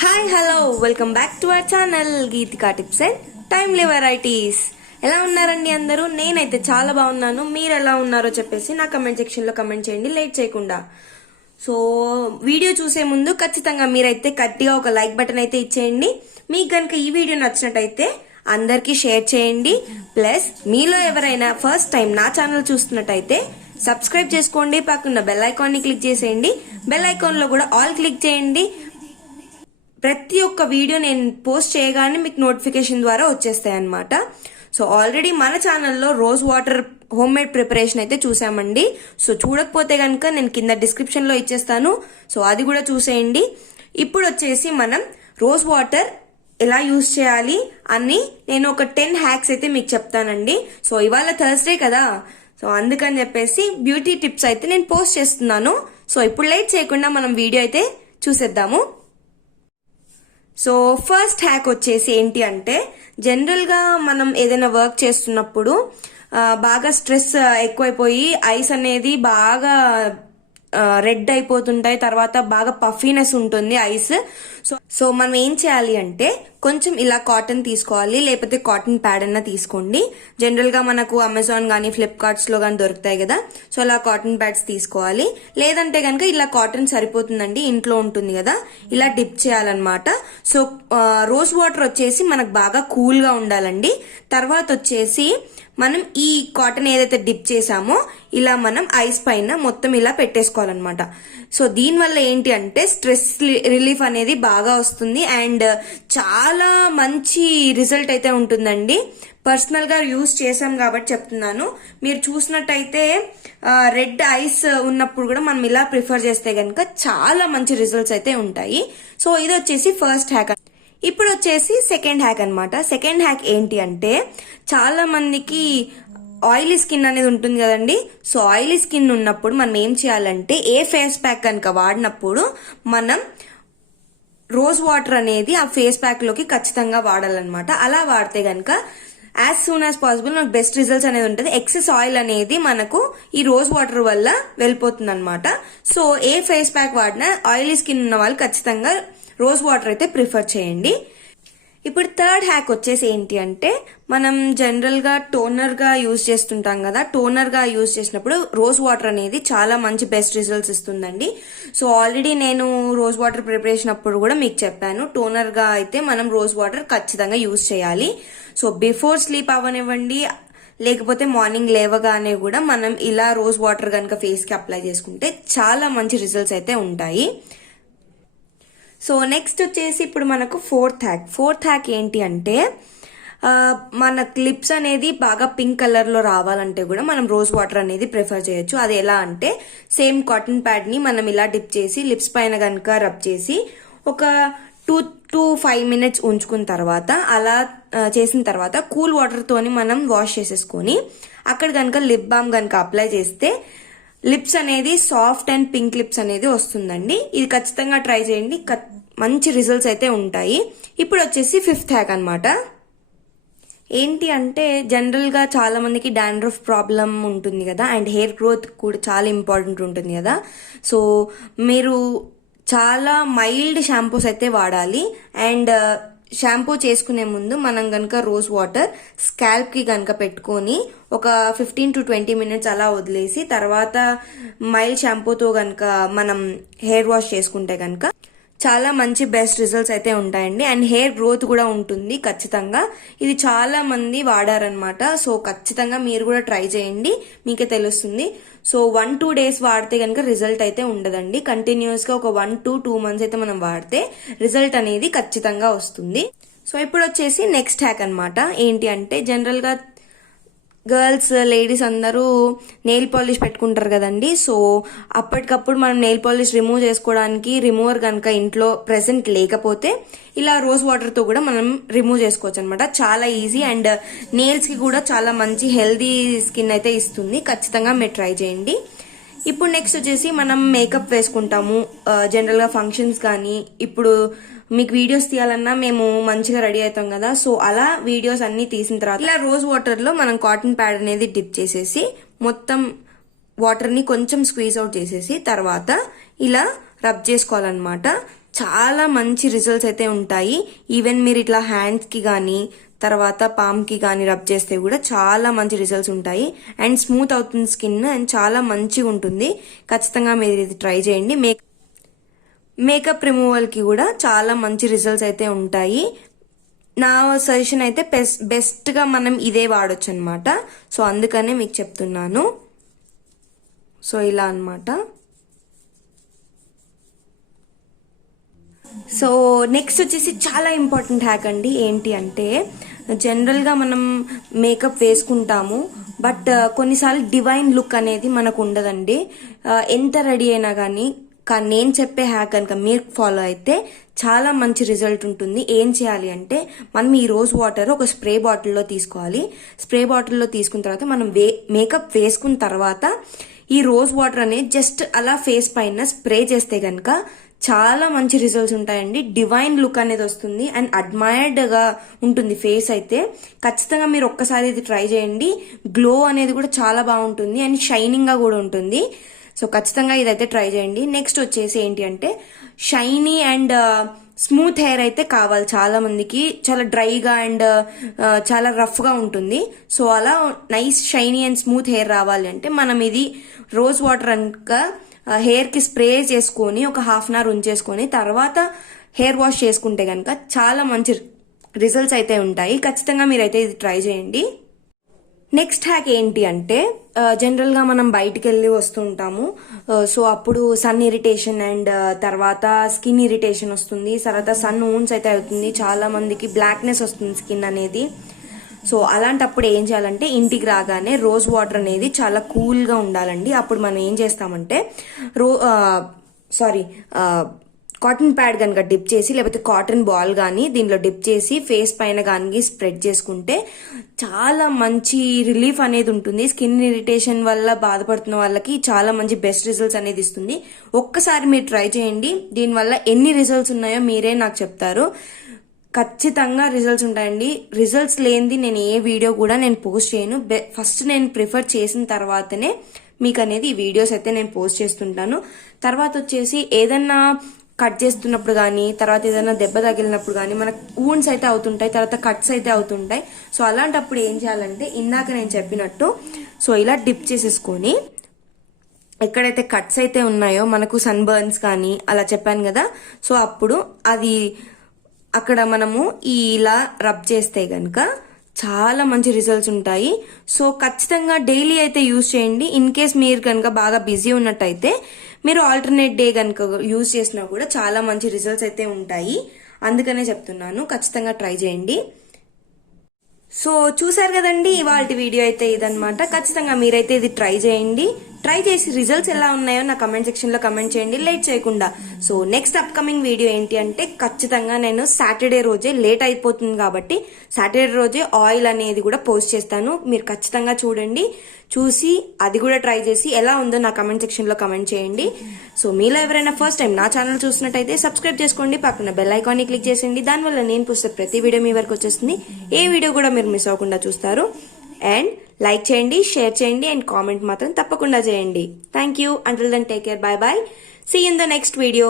Hi hello welcome back to our channel Geetika tips and timely varieties. ఎలా ఉన్నారండి అందరూ? నేనైతే చాలా బాగున్నాను. మీరు ఎలా ఉన్నారో చెప్పేసి నా కమెంట్ సెక్షన్ లో కమెంట్ చేయండి లేట్ చేయకుండా. సో వీడియో చూసే ముందు ఖచ్చితంగా మీరైతే గట్టిగా ఒక లైక్ బటన్ అయితే ఇచ్చేయండి. మీకు కనుక ఈ వీడియో నచ్చినట్టయితే అందరికీ షేర్ చేయండి. ప్లస్ మీలో ఎవరైనా ఫస్ట్ టైం నా ఛానల్ చూస్తున్నట్టయితే సబ్స్క్రైబ్ చేసుకోండి. పక్కన బెల్ ఐకాన్ ని క్లిక్ చేసేయండి. బెల్ ఐకాన్ లో కూడా ఆల్ క్లిక్ చేయండి. ప్రతి ఒక్క వీడియో నేను పోస్ట్ చేయగానే మీకు నోటిఫికేషన్ ద్వారా వచ్చేస్తాయి అన్నమాట. సో ఆల్రెడీ మన ఛానల్లో rose water home made preparation అయితే చూసామండి. సో చూడకపోతే కనుక నేను కింద డిస్క్రిప్షన్ లో ఇచ్చేస్తాను. సో అది కూడా చూసేయండి. ఇప్పుడు వచ్చేసి మనం రోజ్ వాటర్ ఎలా యూజ్ చేయాలి అని నేను ఒక 10 హ్యాక్స్ అయితే మీకు చెప్తానండి. సో ఇవాళ థర్స్డే కదా, సో అందుకని చెప్పేసి బ్యూటీ టిప్స్ అయితే నేను పోస్ట్ చేస్తున్నాను. సో ఇప్పుడు లేట్ చేయకుండా మనం వీడియో అయితే చూసేద్దాము. సో ఫస్ట్ హ్యాక్ వచ్చేసి ఏంటి అంటే, జనరల్ గా మనం ఏదైనా వర్క్ చేస్తున్నప్పుడు బాగా స్ట్రెస్ ఎక్కువైపోయి ఐస్ అనేది బాగా రెడ్ అయిపోతుంటాయి, తర్వాత బాగా పఫీనెస్ ఉంటుంది ఐస్. సో మనం ఏం చేయాలి అంటే కొంచెం ఇలా కాటన్ తీసుకోవాలి, లేకపోతే కాటన్ ప్యాడ్ అన్నా తీసుకోండి. జనరల్ గా మనకు అమెజాన్ గానీ ఫ్లిప్కార్ట్స్ లో గానీ దొరుకుతాయి కదా, సో అలా కాటన్ ప్యాడ్స్ తీసుకోవాలి. లేదంటే కనుక ఇలా కాటన్ సరిపోతుందండి, ఇంట్లో ఉంటుంది కదా. ఇలా డిప్ చేయాలన్నమాట. సో రోజ్ వాటర్ వచ్చేసి మనకు బాగా కూల్ గా ఉండాలండి. తర్వాత వచ్చేసి మనం ఈ కాటన్ ఏదైతే డిప్ చేసామో ఇలా మనం ఐస్ పైన మొత్తం ఇలా పెట్టేసుకోవాలన్నమాట. సో దీనివల్ల ఏంటి అంటే స్ట్రెస్ రిలీఫ్ అనేది బాగా వస్తుంది అండ్ చాలా మంచి రిజల్ట్ అయితే ఉంటుందండి. పర్సనల్ గా యూజ్ చేసాం కాబట్టి చెప్తున్నాను. మీరు చూసినట్టయితే రెడ్ ఐస్ ఉన్నప్పుడు కూడా మనం ఇలా ప్రిఫర్ చేస్తే కనుక చాలా మంచి రిజల్ట్స్ అయితే ఉంటాయి. సో ఇది వచ్చేసి ఫస్ట్ హ్యాక్. ఇప్పుడు వచ్చేసి సెకండ్ హ్యాక్ అన్నమాట. సెకండ్ హ్యాక్ ఏంటి అంటే, చాలా మందికి ఆయిలీ స్కిన్ అనేది ఉంటుంది కదండి. సో ఆయిలీ స్కిన్ ఉన్నప్పుడు మనం ఏం చేయాలంటే, ఏ ఫేస్ ప్యాక్ కనుక వాడినప్పుడు మనం రోజ్ వాటర్ అనేది ఆ ఫేస్ ప్యాక్ లోకి ఖచ్చితంగా వాడాలన్నమాట. అలా వాడితే కనుక యాజ్ సూన్ యాజ్ పాసిబుల్ మనకు బెస్ట్ రిజల్ట్స్ అనేది ఉంటుంది. ఎక్సెస్ ఆయిల్ అనేది మనకు ఈ రోజ్ వాటర్ వల్ల వెళ్ళిపోతుంది అనమాట. సో ఏ ఫేస్ ప్యాక్ వాడినా ఆయిలీ స్కిన్ ఉన్న వాళ్ళు ఖచ్చితంగా రోజ్ వాటర్ అయితే ప్రిఫర్ చేయండి. ఇప్పుడు థర్డ్ హ్యాక్ వచ్చేసి ఏంటి అంటే, మనం జనరల్ గా టోనర్ గా యూజ్ చేస్తుంటాం కదా. టోనర్ గా యూజ్ చేసినప్పుడు రోజ్ వాటర్ అనేది చాలా మంచి బెస్ట్ రిజల్ట్స్ ఇస్తుందండి. సో ఆల్రెడీ నేను రోజ్ వాటర్ ప్రిపరేషన్ అప్పుడు కూడా మీకు చెప్పాను, టోనర్ గా అయితే మనం రోజ్ వాటర్ ఖచ్చితంగా యూజ్ చేయాలి. సో బిఫోర్ స్లీప్ అవ్వనివ్వండి, లేకపోతే మార్నింగ్ లేవగానే కూడా మనం ఇలా రోజ్ వాటర్ కనుక ఫేస్ కి అప్లై చేసుకుంటే చాలా మంచి రిజల్ట్స్ అయితే ఉంటాయి. సో నెక్స్ట్ వచ్చేసి ఇప్పుడు మనకు ఫోర్త్ హ్యాక్ ఏంటి అంటే, మన లిప్స్ అనేది బాగా పింక్ కలర్ లో రావాలంటే కూడా మనం రోజ్ వాటర్ అనేది ప్రిఫర్ చేయొచ్చు. అది ఎలా అంటే, సేమ్ కాటన్ ప్యాడ్ ని మనం ఇలా డిప్ చేసి లిప్స్ పైన కనుక రబ్ చేసి ఒక 2 to 5 minutes ఉంచుకున్న తర్వాత, అలా చేసిన తర్వాత కూల్ వాటర్ తోని మనం వాష్ చేసేసుకొని అక్కడ కనుక లిప్ బామ్ కనుక అప్లై చేస్తే లిప్స్ అనేది సాఫ్ట్ అండ్ పింక్ లిప్స్ అనేది వస్తుందండి. ఇది ఖచ్చితంగా ట్రై చేయండి, మంచి రిజల్ట్స్ అయితే ఉంటాయి. ఇప్పుడు వచ్చేసి ఫిఫ్త్ హ్యాక్ అన్నమాట. ఏంటి అంటే, జనరల్ గా చాలా మందికి డాండ్రఫ్ ప్రాబ్లం ఉంటుంది కదా, అండ్ హెయిర్ గ్రోత్ కూడా చాలా ఇంపార్టెంట్ ఉంటుంది కదా. సో మీరు చాలా మైల్డ్ షాంపూస్ అయితే వాడాలి. అండ్ షాంపూ చేసుకునే ముందు మనం గనక రోజ్ వాటర్ స్కాల్ప్ కి గనక పెట్టుకొని ఒక 15 to 20 minutes అలా వదిలేసి తర్వాత మైల్డ్ షాంపూతో గనక మనం హెయిర్ వాష్ చేసుకుంటే గనక చాలా మంచి బెస్ట్ రిజల్ట్స్ అయితే ఉంటాయండి. అండ్ హెయిర్ గ్రోత్ కూడా ఉంటుంది ఖచ్చితంగా. ఇది చాలా మంది వాడారనమాట. సో ఖచ్చితంగా మీరు కూడా ట్రై చేయండి, మీకే తెలుస్తుంది. సో 1-2 days వాడితే కనుక రిజల్ట్ అయితే ఉండదండి. కంటిన్యూస్ గా ఒక 1 to 2 months అయితే మనం వాడితే రిజల్ట్ అనేది ఖచ్చితంగా వస్తుంది. సో ఇప్పుడు వచ్చేసి నెక్స్ట్ హ్యాక్ అన్నమాట. ఏంటి అంటే, జనరల్ గా గర్ల్స్ లేడీస్ అందరూ నెయిల్ పాలిష్ పెట్టుకుంటారు కదండి. సో అప్పటికప్పుడు మనం నెయిల్ పాలిష్ రిమూవ్ చేసుకోవడానికి రిమూవర్ కనుక ఇంట్లో ప్రెసెంట్ లేకపోతే ఇలా రోజ్ వాటర్ తో కూడా మనం రిమూవ్ చేసుకోవచ్చు అనమాట. చాలా ఈజీ అండ్ నెయిల్స్ కి కూడా చాలా మంచి హెల్దీ స్కిన్ అయితే ఇస్తుంది. ఖచ్చితంగా మీరు ట్రై చేయండి. ఇప్పుడు నెక్స్ట్ వచ్చేసి మనం మేకప్ వేసుకుంటాము జనరల్ గా ఫంక్షన్స్ కానీ. ఇప్పుడు మీకు వీడియోస్ తీయాలన్నా మేము మంచిగా రెడీ అవుతాం కదా. సో అలా వీడియోస్ అన్ని తీసిన తర్వాత ఇలా రోజ్ వాటర్ లో మనం కాటన్ ప్యాడ్ అనేది డిప్ చేసేసి మొత్తం వాటర్ ని కొంచెం స్క్వీజ్ అవుట్ చేసేసి తర్వాత ఇలా రబ్ చేసుకోవాలన్నమాట. చాలా మంచి రిజల్ట్స్ అయితే ఉంటాయి. ఈవెన్ మీరు ఇట్లా హ్యాండ్స్కి కానీ తర్వాత పామ్కి కానీ రబ్ చేస్తే కూడా చాలా మంచి రిజల్ట్స్ ఉంటాయి. అండ్ స్మూత్ అవుతుంది స్కిన్ అండ్ చాలా మంచిగా ఉంటుంది. ఖచ్చితంగా మీరు ఇది ట్రై చేయండి. మేకప్ రిమూవల్కి కూడా చాలా మంచి రిజల్ట్స్ అయితే ఉంటాయి. నా సజెషన్ అయితే బెస్ట్గా మనం ఇదే వాడొచ్చు అనమాట. సో అందుకనే మీకు చెప్తున్నాను. సో ఇలా అనమాట. సో నెక్స్ట్ వచ్చేసి చాలా ఇంపార్టెంట్ హ్యాక్ అండి. ఏంటి అంటే జనరల్గా మనం మేకప్ వేసుకుంటాము, బట్ కొన్నిసార్లు డివైన్ లుక్ అనేది మనకు ఉండదండి. ఎంత రెడీ అయినా కానీ నేను చెప్పే హ్యాక్ కనుక మీరు ఫాలో అయితే చాలా మంచి రిజల్ట్ ఉంటుంది. ఏం చేయాలి అంటే మనం ఈ రోజ్ వాటర్ ఒక స్ప్రే బాటిల్లో తీసుకోవాలి. స్ప్రే బాటిల్లో తీసుకున్న తర్వాత మనం మేకప్ వేసుకున్న తర్వాత ఈ రోజ్ వాటర్ అనేది జస్ట్ అలా ఫేస్ పైన స్ప్రే చేస్తే గనక చాలా మంచి రిజల్ట్స్ ఉంటాయండి. డివైన్ లుక్ అనేది వస్తుంది అండ్ అడ్మైర్డ్ గా ఉంటుంది ఫేస్ అయితే. ఖచ్చితంగా మీరు ఒక్కసారి ఇది ట్రై చేయండి. గ్లో అనేది కూడా చాలా బాగుంటుంది అండ్ షైనింగ్ గా కూడా ఉంటుంది. సో ఖచ్చితంగా ఇదైతే ట్రై చేయండి. నెక్స్ట్ వచ్చేసి ఏంటి అంటే షైనీ అండ్ స్మూత్ హెయిర్ అయితే కావాలి చాలా మందికి. చాలా డ్రైగా అండ్ చాలా రఫ్ గా ఉంటుంది. సో అలా nice shiny and smooth hair రావాలి అంటే మనం ఇది రోజ్ వాటర్ అనక హెయిర్ కి స్ప్రే చేసుకొని ఒక హాఫ్ అన్ అవర్ ఉంచేసుకొని తర్వాత హెయిర్ వాష్ చేసుకుంటే కనుక చాలా మంచి రిజల్ట్స్ అయితే ఉంటాయి. ఖచ్చితంగా మీరైతే ఇది ట్రై చేయండి. నెక్స్ట్ హ్యాక్ ఏంటి అంటే జనరల్ గా మనం బయటికి వెళ్ళి వస్తూ ఉంటాము. సో అప్పుడు సన్ ఇరిటేషన్ అండ్ తర్వాత స్కిన్ ఇరిటేషన్ వస్తుంది. తర్వాత సన్ ఊన్స్ అయితే అవుతుంది. చాలా మందికి బ్లాక్నెస్ వస్తుంది స్కిన్ అనేది. సో అలాంటప్పుడు ఏం చేయాలంటే ఇంటికి రాగానే రోజ్ వాటర్ అనేది చాలా కూల్ గా ఉండాలండి. అప్పుడు మనం ఏం చేస్తామంటే కాటన్ ప్యాడ్ కనుక డిప్ చేసి లేకపోతే కాటన్ బాల్ కానీ దీనిలో డిప్ చేసి ఫేస్ పైన కానీ స్ప్రెడ్ చేసుకుంటే చాలా మంచి రిలీఫ్ అనేది ఉంటుంది. స్కిన్ ఇరిటేషన్ వల్ల బాధపడుతున్న వాళ్ళకి చాలా మంచి బెస్ట్ రిజల్ట్స్ అనేది ఇస్తుంది. ఒక్కసారి మీరు ట్రై చేయండి. దీనివల్ల ఎన్ని రిజల్ట్స్ ఉన్నాయో మీరే నాకు చెప్తారు. ఖచ్చితంగా రిజల్ట్స్ ఉంటాయండి. రిజల్ట్స్ లేనిది నేను ఏ వీడియో కూడా నేను పోస్ట్ చేయను. ఫస్ట్ నేను ప్రిఫర్ చేసిన తర్వాతనే మీకు అనేది ఈ వీడియోస్ అయితే నేను పోస్ట్ చేస్తుంటాను. తర్వాత వచ్చేసి ఏదన్నా కట్ చేస్తున్నప్పుడు కానీ తర్వాత ఏదైనా దెబ్బ తగిలినప్పుడు కానీ మనకు ఊన్స్ అయితే అవుతుంటాయి, తర్వాత కట్స్ అయితే అవుతుంటాయి. సో అలాంటప్పుడు ఏం చేయాలంటే ఇందాక నేను చెప్పినట్టు సో ఇలా డిప్ చేసేసుకొని ఎక్కడైతే కట్స్ అయితే ఉన్నాయో మనకు సన్ బర్న్స్ కానీ అలా చెప్పాను కదా, సో అప్పుడు అది అక్కడ మనము ఇలా రబ్ చేస్తే గనక చాలా మంచి రిజల్ట్స్ ఉంటాయి. సో ఖచ్చితంగా డైలీ అయితే యూజ్ చేయండి. ఇన్ కేస్ మీరు కనుక బాగా బిజీ ఉన్నట్టయితే మీరు ఆల్టర్నేట్ డే కనుక యూజ్ చేసినా కూడా చాలా మంచి రిజల్ట్స్ అయితే ఉంటాయి. అందుకనే చెప్తున్నాను, ఖచ్చితంగా ట్రై చేయండి. సో చూసారు కదండి, ఇవాళ వీడియో అయితే ఇదనమాట. ఖచ్చితంగా మీరైతే ఇది ట్రై చేయండి. ట్రై చేసి రిజల్ట్స్ ఎలా ఉన్నాయో నా కమెంట్ సెక్షన్ లో కమెంట్ చేయండి లేట్ చేయకుండా. సో నెక్స్ట్ అప్కమింగ్ వీడియో ఏంటి అంటే ఖచ్చితంగా నేను సాటర్డే రోజే, లేట్ అయిపోతుంది కాబట్టి సాటర్డే రోజే ఆయిల్ అనేది కూడా పోస్ట్ చేస్తాను. మీరు ఖచ్చితంగా చూడండి, చూసి అది కూడా ట్రై చేసి ఎలా ఉందో నా కమెంట్ సెక్షన్ లో కమెంట్ చేయండి. సో మీలో ఎవరైనా ఫస్ట్ టైం నా ఛానల్ చూసినట్టయితే సబ్స్క్రైబ్ చేసుకోండి, పక్కన బెల్ ఐకాన్ ని క్లిక్ చేసేయండి. దానివల్ల నేను పోస్తే ప్రతి వీడియో మీ వరకు వచ్చేస్తుంది. ఏ వీడియో కూడా మీరు మిస్ అవ్వకుండా చూస్తారు. అండ్ లైక్ చేయండి, షేర్ చేయండి అండ్ కామెంట్ మాత్రం తప్పకుండా చేయండి. Thank you. Until then take care. Bye bye. See in the next video.